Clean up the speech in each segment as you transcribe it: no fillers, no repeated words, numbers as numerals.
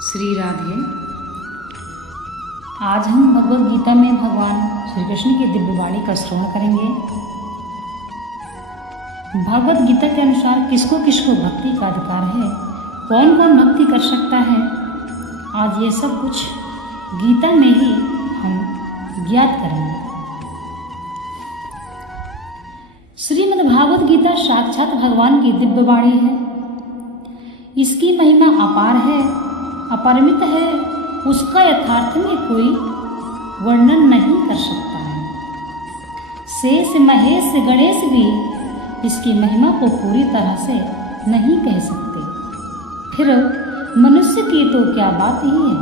श्री राधे। आज हम भगवद गीता में भगवान श्री कृष्ण की दिव्य वाणी का श्रवण करेंगे। भगवद गीता के अनुसार किसको किसको भक्ति का अधिकार है, कौन कौन भक्ति कर सकता है, आज ये सब कुछ गीता में ही हम ज्ञात करेंगे। श्रीमद् भागवत गीता साक्षात भगवान की दिव्य वाणी है। इसकी महिमा अपार है, अपरिमित है, उसका यथार्थ में कोई वर्णन नहीं कर सकता है। शेष महेश गणेश भी इसकी महिमा को पूरी तरह से नहीं कह सकते, फिर मनुष्य की तो क्या बात ही है।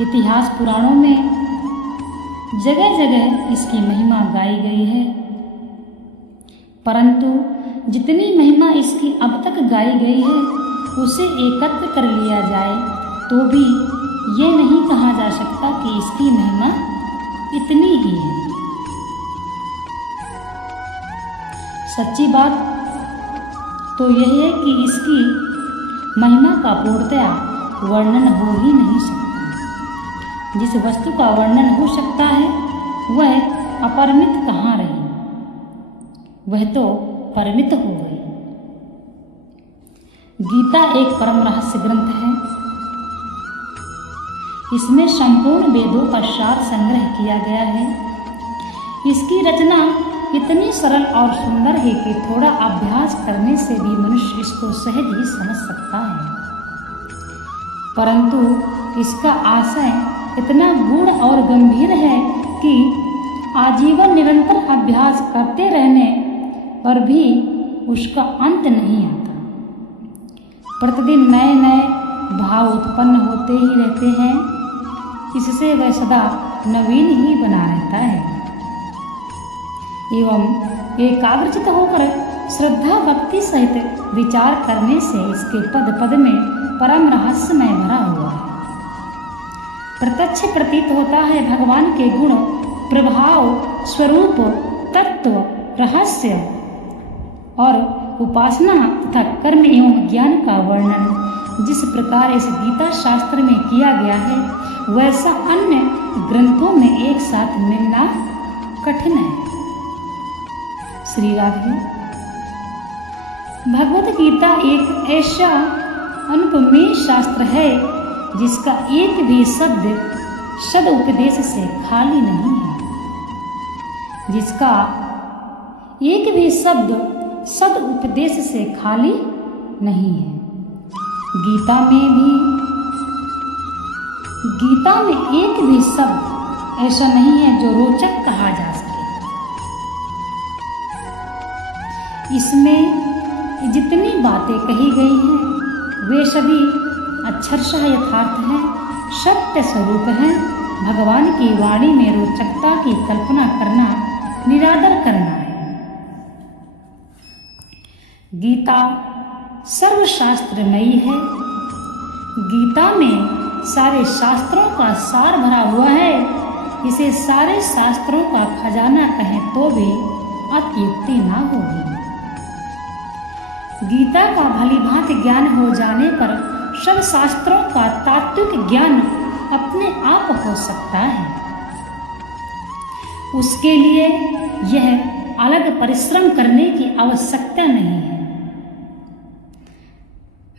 इतिहास पुराणों में जगह जगह इसकी महिमा गाई गई है, परंतु जितनी महिमा इसकी अब तक गाई गई है उसे एकत्र कर लिया जाए तो भी ये नहीं कहा जा सकता कि इसकी महिमा इतनी ही है। सच्ची बात तो यह है कि इसकी महिमा का पूर्णतया वर्णन हो ही नहीं सकता। जिस वस्तु का वर्णन हो सकता है वह अपरिमित कहाँ रही, वह तो परिमित हो गई। गीता एक परम रहस्य ग्रंथ है। इसमें संपूर्ण वेदों का सार संग्रह किया गया है। इसकी रचना इतनी सरल और सुंदर है कि थोड़ा अभ्यास करने से भी मनुष्य इसको सहज ही समझ सकता है, परंतु इसका आशय इतना गूढ़ और गंभीर है कि आजीवन निरंतर अभ्यास करते रहने पर भी उसका अंत नहीं आता। प्रतिदिन नए नए भाव उत्पन्न होते ही रहते हैं, इससे वह सदा नवीन ही बना रहता है। एवं एकाग्रचित होकर श्रद्धा भक्ति सहित विचार करने से इसके पद पद में परम रहस्यमय भरा हुआ है। प्रत्यक्ष प्रतीत होता है भगवान के गुण, प्रभाव, स्वरूप, तत्व, रहस्य और उपासना तथा कर्म एवं ज्ञान का वर्णन जिस प्रकार इस गीता शास्त्र में किया गया है वैसा अन्य ग्रंथों में एक साथ मिलना कठिन है। श्री राधे। भगवत गीता एक ऐसा अनुपमेय शास्त्र है जिसका एक भी शब्द सद उपदेश से खाली नहीं है, जिसका एक भी शब्द सद उपदेश से खाली नहीं है। गीता में एक भी शब्द ऐसा नहीं है जो रोचक कहा जा सके। इसमें जितनी बातें कही गई हैं वे सभी अक्षरशः यथार्थ हैं, सत्य स्वरूप हैं। भगवान की वाणी में रोचकता की कल्पना करना निरादर करना है। गीता सर्वशास्त्रमयी है। गीता में सारे शास्त्रों का सार भरा हुआ है। इसे सारे शास्त्रों का खजाना कहें तो भी अत्युक्ति ना होगी। गीता का भली भांति ज्ञान हो जाने पर सब शास्त्रों का तात्विक ज्ञान अपने आप हो सकता है। उसके लिए यह अलग परिश्रम करने की आवश्यकता नहीं है।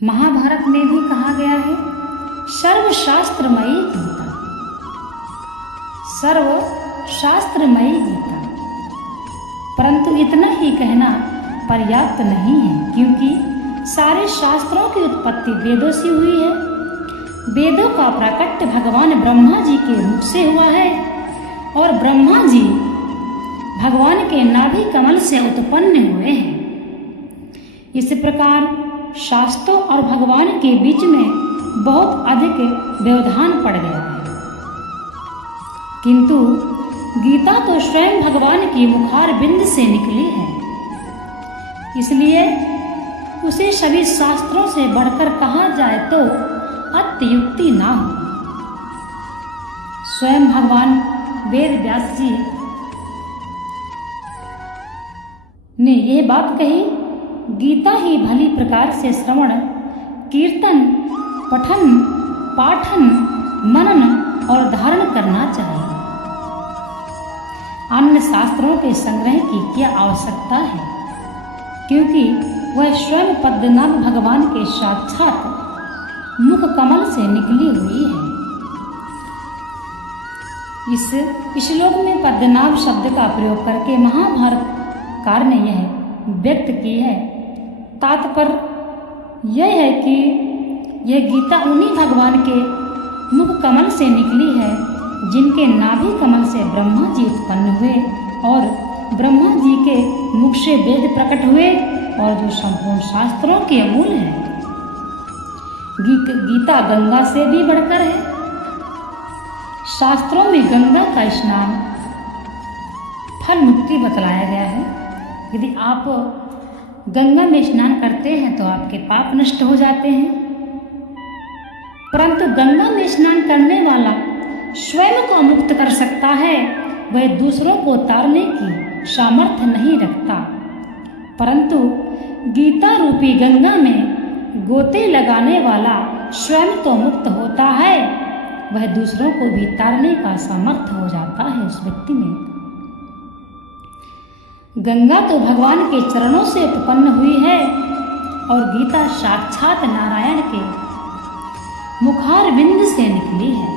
महाभारत में भी कहा गया है सर्वशास्त्रमयी गीता, सर्वशास्त्रमयी गीता, परंतु इतना ही कहना पर्याप्त नहीं है, क्योंकि सारे शास्त्रों की उत्पत्ति वेदों से हुई है। वेदों का प्राकट्य भगवान ब्रह्मा जी के मुख से हुआ है और ब्रह्मा जी भगवान के नाभि कमल से उत्पन्न हुए हैं। इस प्रकार शास्त्रों और भगवान के बीच में बहुत अधिक व्यवधान पड़ गया है, किंतु गीता तो स्वयं भगवान की मुखार बिंद से निकली है, इसलिए उसे सभी शास्त्रों से बढ़कर कहा जाए तो अत्युक्ति ना हो। स्वयं भगवान वेद व्यास जी ने यह बात कही, गीता ही भली प्रकार से श्रवण कीर्तन, पठन, पाठन, मनन और धारण करना चाहिए। अन्य शास्त्रों के संग्रह की क्या आवश्यकता है, क्योंकि वह स्वयं पद्मनाभ भगवान के साक्षात मुख कमल से निकली हुई है। इस श्लोक में पद्मनाभ शब्द का प्रयोग करके महाभारतकार ने यह व्यक्त की है। तात्पर्य यह है कि यह गीता उन्हीं भगवान के मुख कमल से निकली है जिनके नाभि कमल से ब्रह्मा जी उत्पन्न हुए और ब्रह्मा जी के मुख से वेद प्रकट हुए और जो संपूर्ण शास्त्रों के मूल है। गीता गंगा से भी बढ़कर है। शास्त्रों में गंगा का स्नान फल मुक्ति बतलाया गया है। यदि आप गंगा में स्नान करते हैं तो आपके पाप नष्ट हो जाते हैं, परंतु गंगा में स्नान करने वाला स्वयं को मुक्त कर सकता है, वह दूसरों को तारने की सामर्थ्य नहीं रखता। परंतु गीता रूपी गंगा में गोते लगाने वाला स्वयं तो मुक्त होता है, वह दूसरों को भी तारने का सामर्थ्य हो जाता है उस व्यक्ति में। गंगा तो भगवान के चरणों से उत्पन्न हुई है और गीता साक्षात नारायण के मुखार बिंद से निकली है।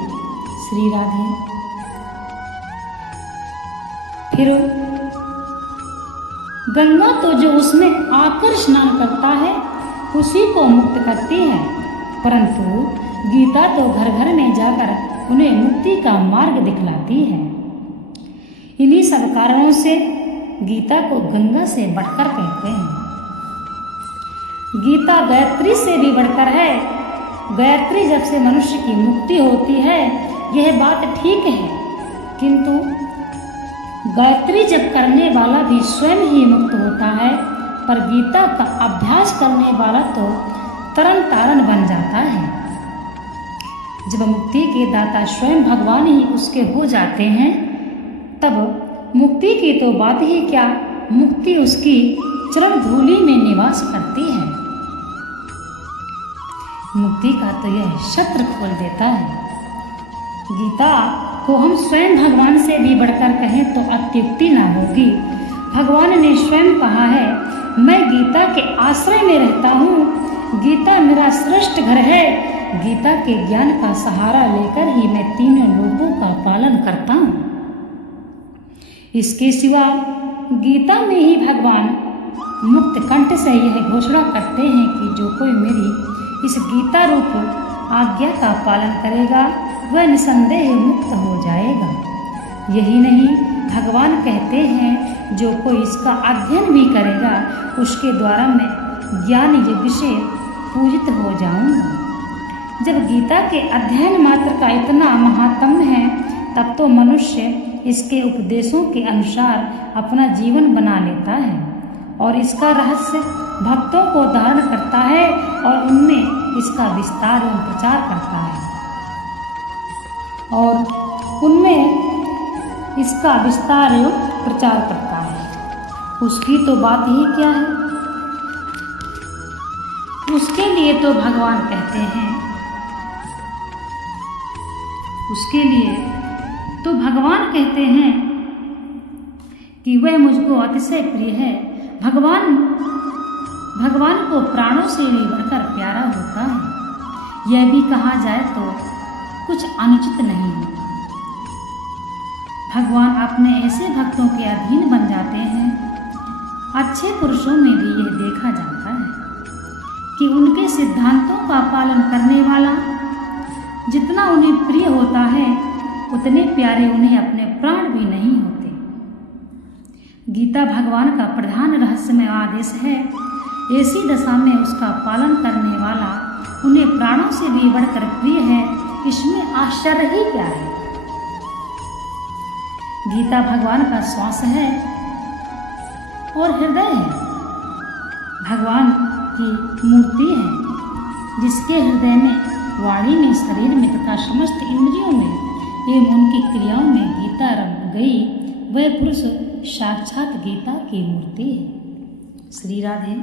श्री राधे। फिर गंगा तो जो उसमें आकर स्नान करता है उसी को मुक्त करती है, परंतु गीता तो घर घर में जाकर उन्हें मुक्ति का मार्ग दिखलाती है। इन्हीं सब कारणों से गीता को गंगा से बढ़कर कहते हैं। गीता गायत्री से भी बढ़कर है। गायत्री जब से मनुष्य की मुक्ति होती है यह बात ठीक है, किंतु गायत्री जब करने वाला भी स्वयं ही मुक्त होता है, पर गीता का अभ्यास करने वाला तो तरन तारण बन जाता है। जब मुक्ति के दाता स्वयं भगवान ही उसके हो जाते हैं, तब मुक्ति की तो बात ही क्या, मुक्ति उसकी चरण धूलि में निवास करती है। मुक्ति का तो यह शस्त्र खोल देता है। गीता को हम स्वयं भगवान से भी बढ़कर कहें तो अत्युक्ति ना होगी। भगवान ने स्वयं कहा है, मैं गीता के आश्रय में रहता हूँ, गीता मेरा श्रेष्ठ घर है, गीता के ज्ञान का सहारा लेकर ही मैं तीनों लोकों का पालन करता हूँ। इसके सिवा गीता में ही भगवान मुक्त कंठ से यह घोषणा करते हैं कि जो कोई मेरी इस गीता रूप आज्ञा का पालन करेगा वह निसंदेह मुक्त हो जाएगा। यही नहीं, भगवान कहते हैं जो कोई इसका अध्ययन भी करेगा उसके द्वारा मैं ज्ञान युग से पूजित हो जाऊंगा। जब गीता के अध्ययन मात्र का इतना महात्म्य है, तब तो मनुष्य इसके उपदेशों के अनुसार अपना जीवन बना लेता है और इसका रहस्य भक्तों को धारण करता है और उनमें इसका विस्तार एवं प्रचार करता है और उनमें इसका विस्तार एवं प्रचार करता है। उसकी तो बात ही क्या है। उसके लिए तो भगवान कहते हैं, उसके लिए तो भगवान कहते हैं कि वह मुझको अतिशय प्रिय है। भगवान को प्राणों से भी बढ़कर प्यारा होता है। यह भी कहा जाए तो कुछ अनुचित नहीं है। भगवान अपने ऐसे भक्तों के अधीन बन जाते हैं। अच्छे पुरुषों में भी यह देखा जाता है कि उनके सिद्धांतों का पालन करने वाला जितना उन्हें प्रिय होता है, उतने प्यारे उन्हें अपने प्राण भी नहीं होते। गीता भगवान का प्रधान रहस्यमय आदेश है। ऐसी दशा में उसका पालन करने वाला उन्हें प्राणों से भी बढ़कर प्रिय है, इसमें आश्चर्य ही क्या है। गीता भगवान का श्वास है और हृदय है। भगवान की मूर्ति है जिसके हृदय में, वाणी में, शरीर में तथा समस्त इंद्रियों में एवं उनकी क्रियाओं में गीता रम गई। वह पुरुष साक्षात गीता की मूर्ति है। श्री राधे।